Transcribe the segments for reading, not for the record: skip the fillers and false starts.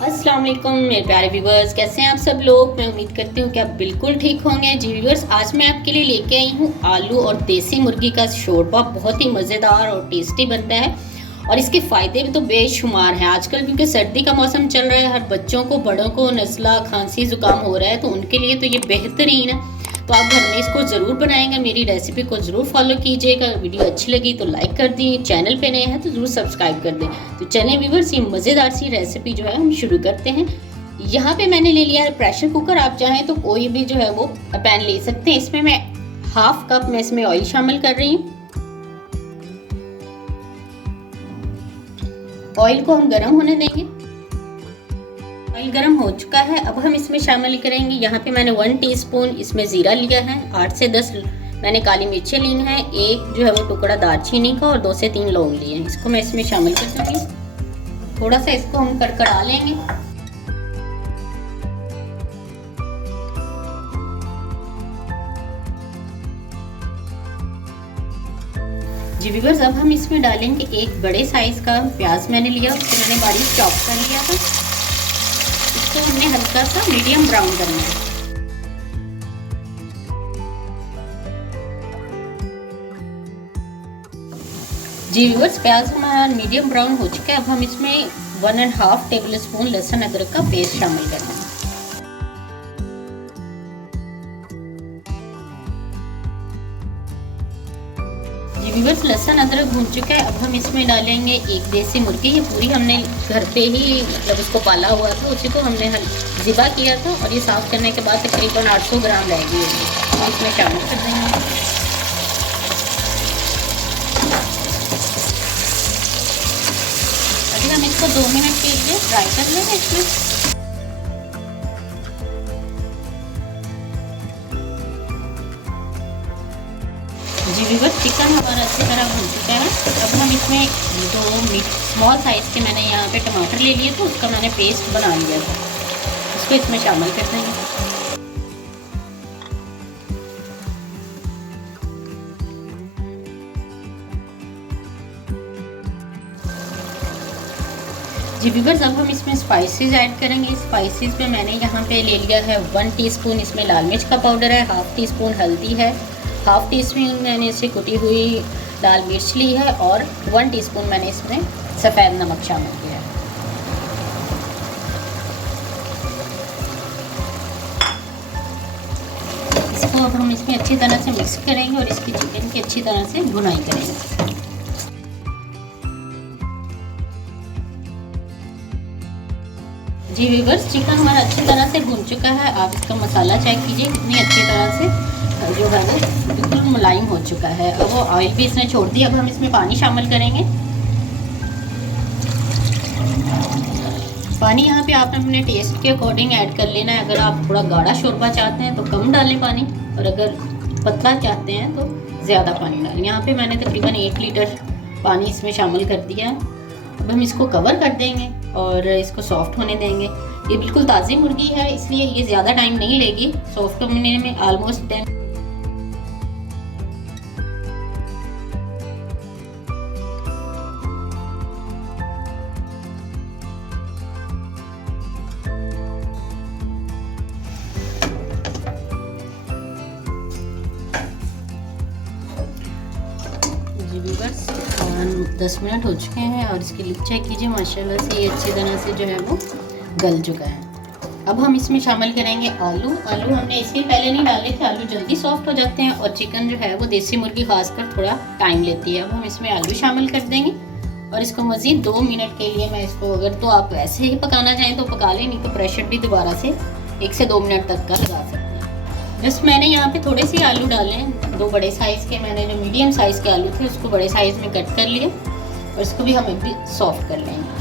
अस्सलाम वालेकुम मेरे प्यारे व्यूवर्स, कैसे हैं आप सब लोग। मैं उम्मीद करती हूँ कि आप बिल्कुल ठीक होंगे। जी व्यूवर्स, आज मैं आपके लिए लेके आई हूँ आलू और देसी मुर्गी का शोरबा। बहुत ही मज़ेदार और टेस्टी बनता है और इसके फ़ायदे भी तो बेशुमार हैं। आजकल क्योंकि सर्दी का मौसम चल रहा है, हर बच्चों को बड़ों को नज़ला खांसी ज़ुकाम हो रहा है, तो उनके लिए तो ये बेहतरीन है। तो आप घर में इसको ज़रूर बनाएंगे। मेरी रेसिपी को ज़रूर फॉलो कीजिएगा। वीडियो अच्छी लगी तो लाइक कर दें, चैनल पे नए हैं तो ज़रूर सब्सक्राइब कर दें। तो चलिए व्यूवर्स, ये मज़ेदार सी रेसिपी जो है हम शुरू करते हैं। यहाँ पे मैंने ले लिया है प्रेशर कुकर। आप चाहें तो कोई भी जो है वो पैन ले सकते हैं। इसमें मैं हाफ कप में इसमें ऑयल शामिल कर रही हूँ। ऑयल को हम गर्म होने देंगे। ऑयल गर्म हो चुका है, अब हम इसमें शामिल करेंगे। यहाँ पे मैंने 1 टीस्पून इसमें ज़ीरा लिया है, 8 से 10 मैंने काली मिर्चें ली हैं, एक जो है वो टुकड़ा दालचीनी का और 2 से 3 लौंग लिए हैं। इसको मैं इसमें शामिल कर दूँगी। थोड़ा सा इसको हम कड़कड़ा लेंगे। जी व्यूअर्स, अब हम इसमें डालेंगे एक बड़े साइज़ का प्याज मैंने लिया, उसको मैंने बारीक चॉप कर लिया था। इसको हमने हल्का सा मीडियम ब्राउन करना है। जी व्यूअर्स, प्याज हमारा मीडियम ब्राउन हो चुका है। अब हम इसमें 1.5 टेबल स्पून लहसुन अदरक का पेस्ट शामिल करना है। जी व्यूअर्स, लहसुन अदरक भून चुका है। अब हम इसमें डालेंगे एक देसी मुर्गी। ये पूरी हमने घर पे ही मतलब उसको पाला हुआ था, उसी को हमने ज़िबा किया था और ये साफ़ करने के बाद तकरीबन 800 ग्राम रह गई होगी। हम इसमें शामिल कर देंगे। अभी हम इसको 2 मिनट के लिए फ्राई कर लेंगे इसमें। जी व्यूअर्स, चिकन हमारा अच्छी तरह भून चुका है। अब हम इसमें 2 स्मॉल साइज़ के मैंने यहाँ पे टमाटर ले लिए, तो उसका मैंने पेस्ट बना लिया था, इसको इसमें शामिल कर देंगे। जी व्यूअर्स, अब हम इसमें स्पाइसेस ऐड करेंगे। स्पाइसेस में मैंने यहाँ पे ले लिया है 1 टीस्पून इसमें लाल मिर्च का पाउडर है, हाफ टी स्पून हल्दी है, हाफ टी स्पून मैंने इसे कुटी हुई लाल मिर्च ली है और 1 टीस्पून मैंने इसमें सफ़ेद नमक शामिल किया है। इसको अब हम इसमें अच्छी तरह से मिक्स करेंगे और इसकी चिकन की अच्छी तरह से भुनाई करेंगे। जी व्यूअर्स, चिकन हमारा अच्छी तरह से भून चुका है। आप इसका मसाला चेक कीजिए, कितनी अच्छी तरह से जो है वो बिल्कुल मुलायम हो चुका है। अब वो ऑयल भी इसने छोड़ दिया। अब हम इसमें पानी शामिल करेंगे। पानी यहाँ पे आप अपने टेस्ट के अकॉर्डिंग ऐड कर लेना है। अगर आप थोड़ा गाढ़ा शोरबा चाहते हैं तो कम डालें पानी, और अगर पतला चाहते हैं तो ज़्यादा पानी डालें। यहाँ पे मैंने तकरीबन 1 लीटर पानी इसमें शामिल कर दिया है। अब हम इसको कवर कर देंगे और इसको सॉफ्ट होने देंगे। ये बिल्कुल ताज़ी मुर्गी है, इसलिए ये ज़्यादा टाइम नहीं लेगी सॉफ्ट होने में, ऑलमोस्ट 10। जी व्यूअर्स, 10 मिनट हो चुके हैं और इसकी लिप चेक कीजिए। माशाल्लाह से ये अच्छी तरह से जो है वो गल चुका है। अब हम इसमें शामिल करेंगे आलू। आलू हमने इसलिए पहले नहीं डाले थे, आलू जल्दी सॉफ्ट हो जाते हैं और चिकन जो है वो देसी मुर्गी खासकर थोड़ा टाइम लेती है। अब हम इसमें आलू शामिल कर देंगे और इसको मज़ीद 2 मिनट के लिए मैं इसको, अगर तो आप ऐसे ही पकाना चाहें तो पका लें, नहीं तो प्रेशर भी दोबारा से 1 से 2 मिनट तक का लगा सकते हैं। बस मैंने यहाँ पे थोड़े से आलू डाले हैं, 2 बड़े साइज़ के। मैंने जो मीडियम साइज़ के आलू थे उसको बड़े साइज़ में कट कर लिए और इसको भी हम भी सॉफ्ट कर लेंगे।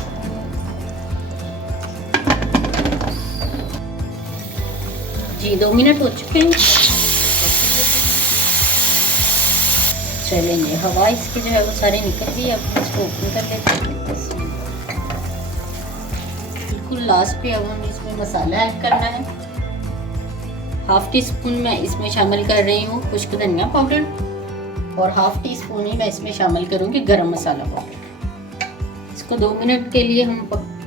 जी 2 मिनट हो चुके हैं। चलेंगे, हवा इसकी जो है वो सारी निकल गई। अब इसको ओपन कर लेते हैं। बिल्कुल लास्ट पे अब हम इसमें मसाला ऐड करना है। हाफ टी स्पून मैं इसमें शामिल कर रही हूँ खुश्क धनिया पाउडर और हाफ टी स्पून ही मैं इसमें शामिल करूँगी गरम मसाला पाउडर। इसको 2 मिनट के लिए हम